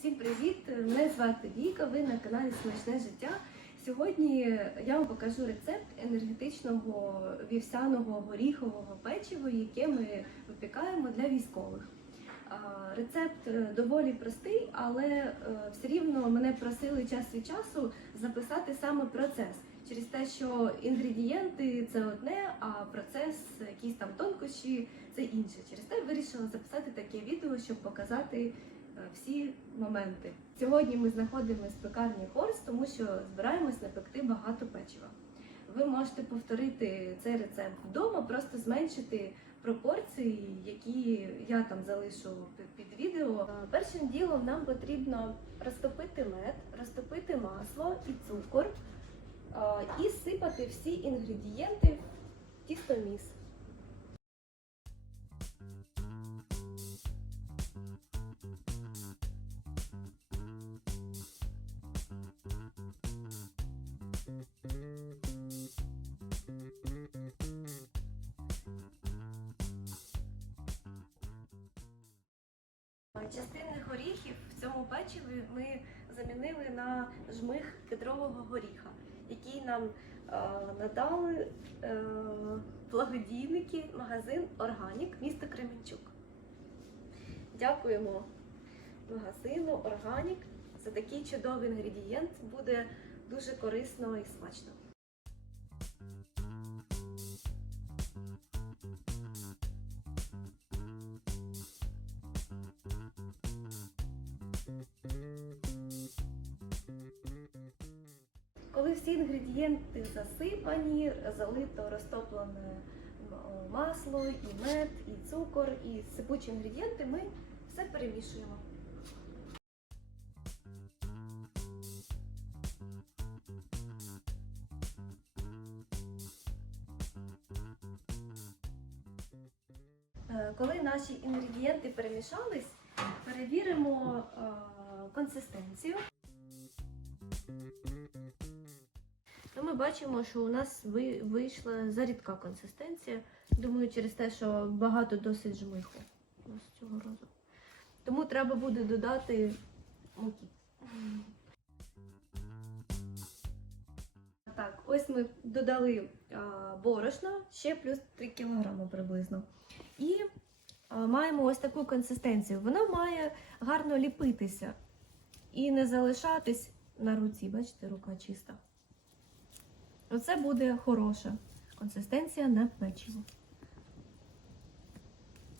Всім привіт! Мене звати Віка. Ви на каналі Смачне життя. Сьогодні я вам покажу рецепт енергетичного вівсяного горіхового печива, яке ми випікаємо для військових. Рецепт е, доволі простий, але е, все рівно мене просили час від часу записати саме процес. Через те, що інгредієнти це одне, а процес, якісь там тонкощі це інше. Через те вирішила записати таке відео, щоб показати всі моменти. Сьогодні ми знаходимося в пекарні Хорс, тому що збираємось напекти багато печива. Ви можете повторити цей рецепт вдома, просто зменшити пропорції, які я там залишу під- під відео. Е, Першим ділом нам потрібно розтопити мед, розтопити масло і цукор е, і сипати всі інгредієнти в тістоміс. Частини горіхів в цьому печиві ми замінили на жмих кедрового горіха, який нам е, надали е, благодійники магазин Органік місто Кременчук. Дякуємо магазину Органік за такий чудовий інгредієнт. Буде дуже корисно і смачно. Коли всі інгредієнти засипані, залито розтоплене масло, і мед, і цукор, і сипучі інгредієнти, ми все перемішуємо. Коли наші інгредієнти перемішались, перевіримо е, консистенцію. То ми бачимо, що у нас вийшла зарідка консистенція. Думаю, через те, що багато досить жмиху нас цього разу. Тому треба буде додати муки. Так, ось ми додали а, борошна, ще плюс 3 кг приблизно. І маємо ось таку консистенцію. Вона має гарно ліпитися і не залишатись на руці. Бачите, рука чиста. Оце буде хороша консистенція на печиво.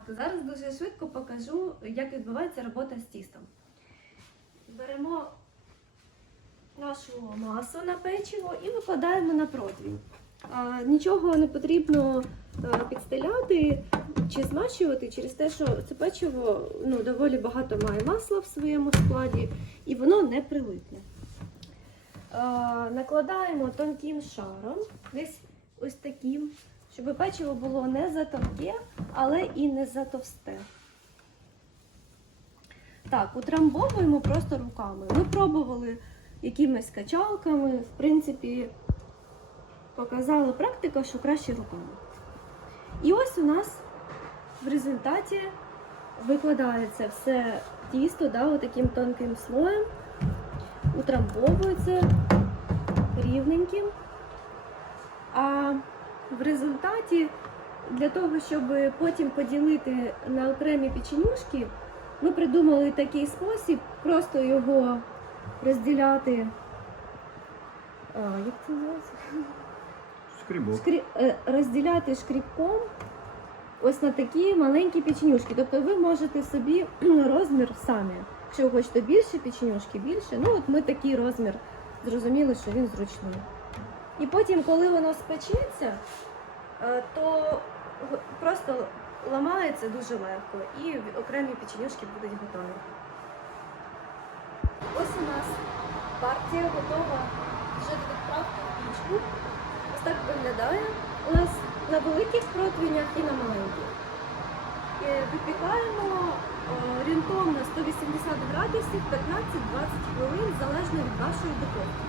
Зараз дуже швидко покажу, як відбувається робота з тістом. Беремо нашу масу на печиво і викладаємо на противень. Нічого не потрібно підстеляти чи змащувати через те, що це печиво ну, доволі багато має масла в своєму складі і воно не прилипне. Накладаємо тонким шаром, десь ось таким, щоб печиво було не затонке, але і не затовсте. Так, утрамбовуємо просто руками. Ми пробували якимись качалками, в принципі, показала практика, що краще руками. І ось у нас в результаті викладається все тісто да, отаким тонким слоєм, утрамбовується рівненьким. А в результаті, для того, щоб потім поділити на окремі печенюшки, ми придумали такий спосіб, просто його розділяти. А, як це називається? Скрібок. Шкрі... е, розділяти шкрібком ось на такі маленькі печенюшки. Тобто ви можете собі розмір самі. Якщо ви хочете більше печенюшки, більше. Ну от ми такий розмір зрозуміли, що він зручний. І потім, коли воно спечеться, е, то просто ламається дуже легко і окремі печенюшки будуть готові. Ось у нас партія готова вже до відправки в пічку. Ось так виглядає. У нас на великих противнях і на маленьких. Е, Випікаємо орієнтовно 180 градусів 15-20 хвилин залежно від вашої духовки.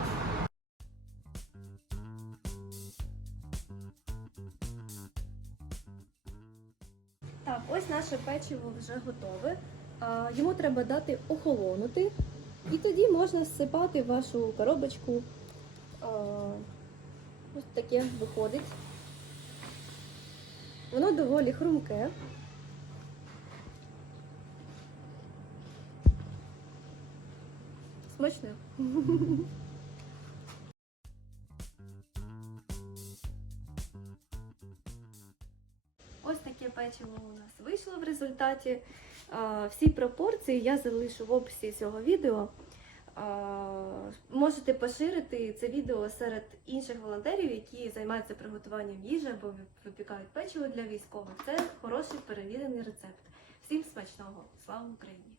Так, ось наше печиво вже готове. Йому треба дати охолонути, і тоді можна всипати в вашу коробочку. Ось таке виходить. Воно доволі хрумке. Смачне. Ось таке печиво у нас вийшло в результаті. Всі пропорції я залишу в описі цього відео. Можете поширити це відео серед інших волонтерів, які займаються приготуванням їжі або випікають печиво для військових. Це хороший перевірений рецепт. Всім смачного! Слава Україні!